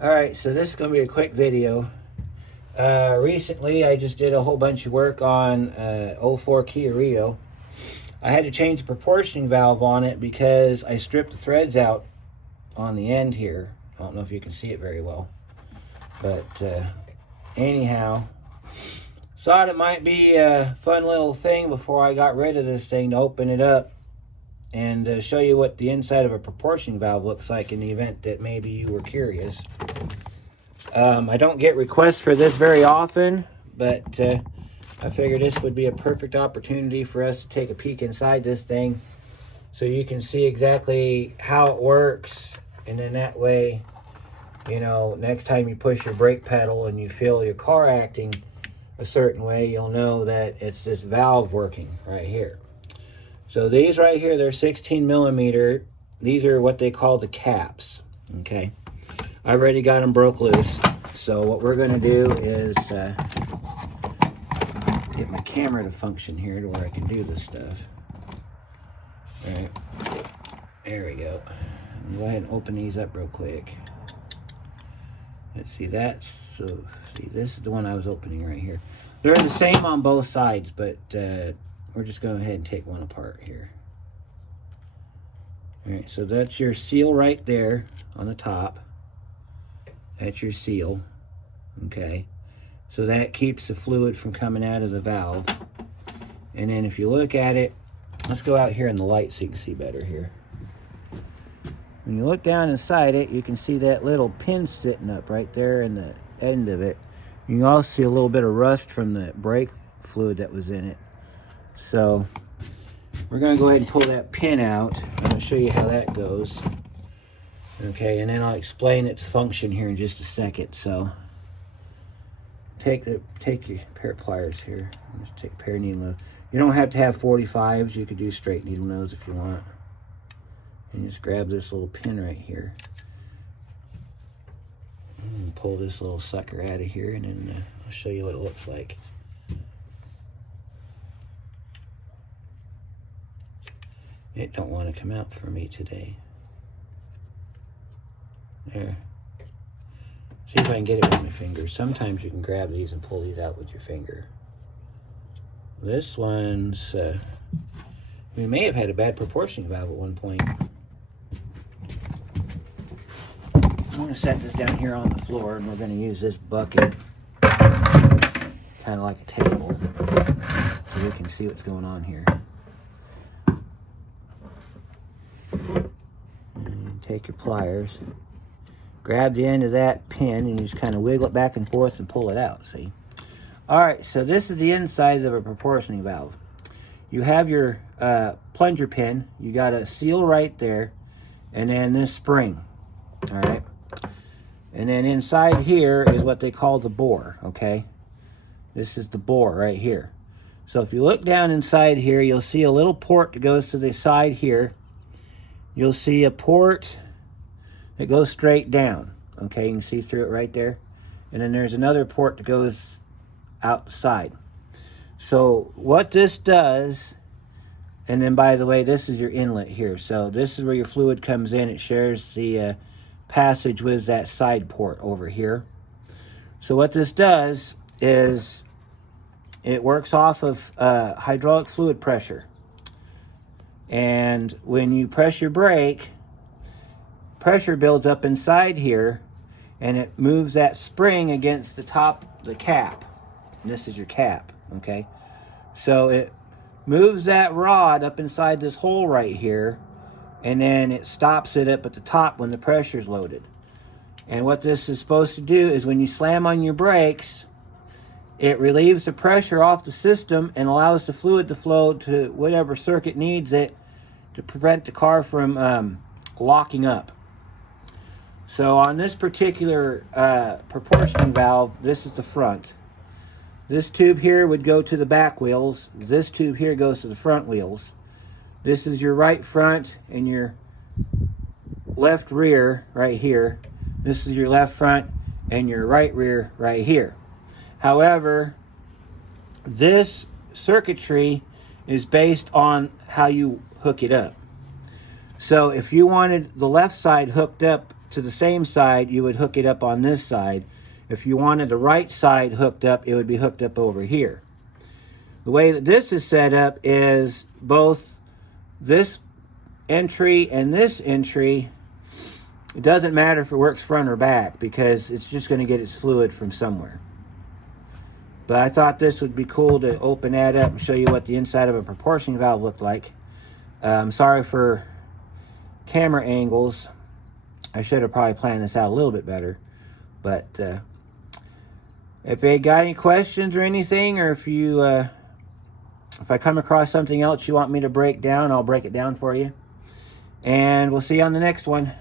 Alright, so this is going to be a quick video. Recently, I just did a whole bunch of work on 04 Kia Rio. I had to change the proportioning valve on it because I stripped the threads out on the end here. I don't know if you can see it very well. But anyhow, thought it might be a fun little thing before I got rid of this thing to open it up and show you what the inside of a proportioning valve looks like in the event that maybe you were curious. I don't get requests for this very often, but I figured this would be a perfect opportunity for us to take a peek inside this thing so you can see exactly how it works, and then that way, you know, next time you push your brake pedal and you feel your car acting a certain way, you'll know that it's this valve working right here. So these right here, they're 16 millimeter. These are what they call the caps, okay? I already got them broke loose. So what we're gonna do is get my camera to function here to where I can do this stuff. All right, there we go. Go ahead and open these up real quick. Let's see, so see, this is the one I was opening right here. They're the same on both sides, but we're just going ahead and take one apart here. All right, so that's your seal right there on the top. That's your seal, okay? So that keeps the fluid from coming out of the valve. And then if you look at it, let's go out here in the light so you can see better here. When you look down inside it, you can see that little pin sitting up right there in the end of it. You can also see a little bit of rust from the brake fluid that was in it. So we're going to go ahead and pull that pin out. I'm going to show you how that goes. Okay, and then I'll explain its function here in just a second. So take your pair of pliers here. Just take a pair of needle nose. You don't have to have 45s. You could do straight needle nose if you want. And just grab this little pin right here. And pull this little sucker out of here, and then I'll show you what it looks like. It don't want to come out for me today. There. See if I can get it with my fingers. Sometimes you can grab these and pull these out with your finger. This one's, we may have had a bad proportioning valve at one point. I'm going to set this down here on the floor, and we're going to use this bucket, kind of like a table, so we can see what's going on here. And take your pliers, grab the end of that pin, and you just kind of wiggle it back and forth and pull it out, see? All right, so this is the inside of a proportioning valve. You have your plunger pin. You got a seal right there, and then this spring, all right? And then inside here is what they call the bore, okay? This is the bore right here. So if you look down inside here, you'll see a little port that goes to the side here. You'll see a port that goes straight down, okay? You can see through it right there. And then there's another port that goes out the side. So what this does, and then by the way, this is your inlet here. So this is where your fluid comes in. It shares the passage with that side port over here. So what this does is it works off of hydraulic fluid pressure. And when you press your brake, pressure builds up inside here, and it moves that spring against the top of the cap. And this is your cap, okay? So it moves that rod up inside this hole right here, and then it stops it up at the top when the pressure is loaded. And what this is supposed to do is when you slam on your brakes, it relieves the pressure off the system and allows the fluid to flow to whatever circuit needs it to prevent the car from locking up. So on this particular proportioning valve, this is the front. This tube here would go to the back wheels. This tube here goes to the front wheels. This is your right front and your left rear right here. This is your left front and your right rear right here. However, this circuitry is based on how you hook it up. So if you wanted the left side hooked up to the same side, you would hook it up on this side. If you wanted the right side hooked up, it would be hooked up over here. The way that this is set up is both this entry and this entry, it doesn't matter if it works front or back because it's just going to get its fluid from somewhere. But I thought this would be cool to open that up and show you what the inside of a proportioning valve looked like. Sorry for camera angles. I should have probably planned this out a little bit better. But if you got any questions or anything, or if you if I come across something else you want me to break down, I'll break it down for you. And we'll see you on the next one.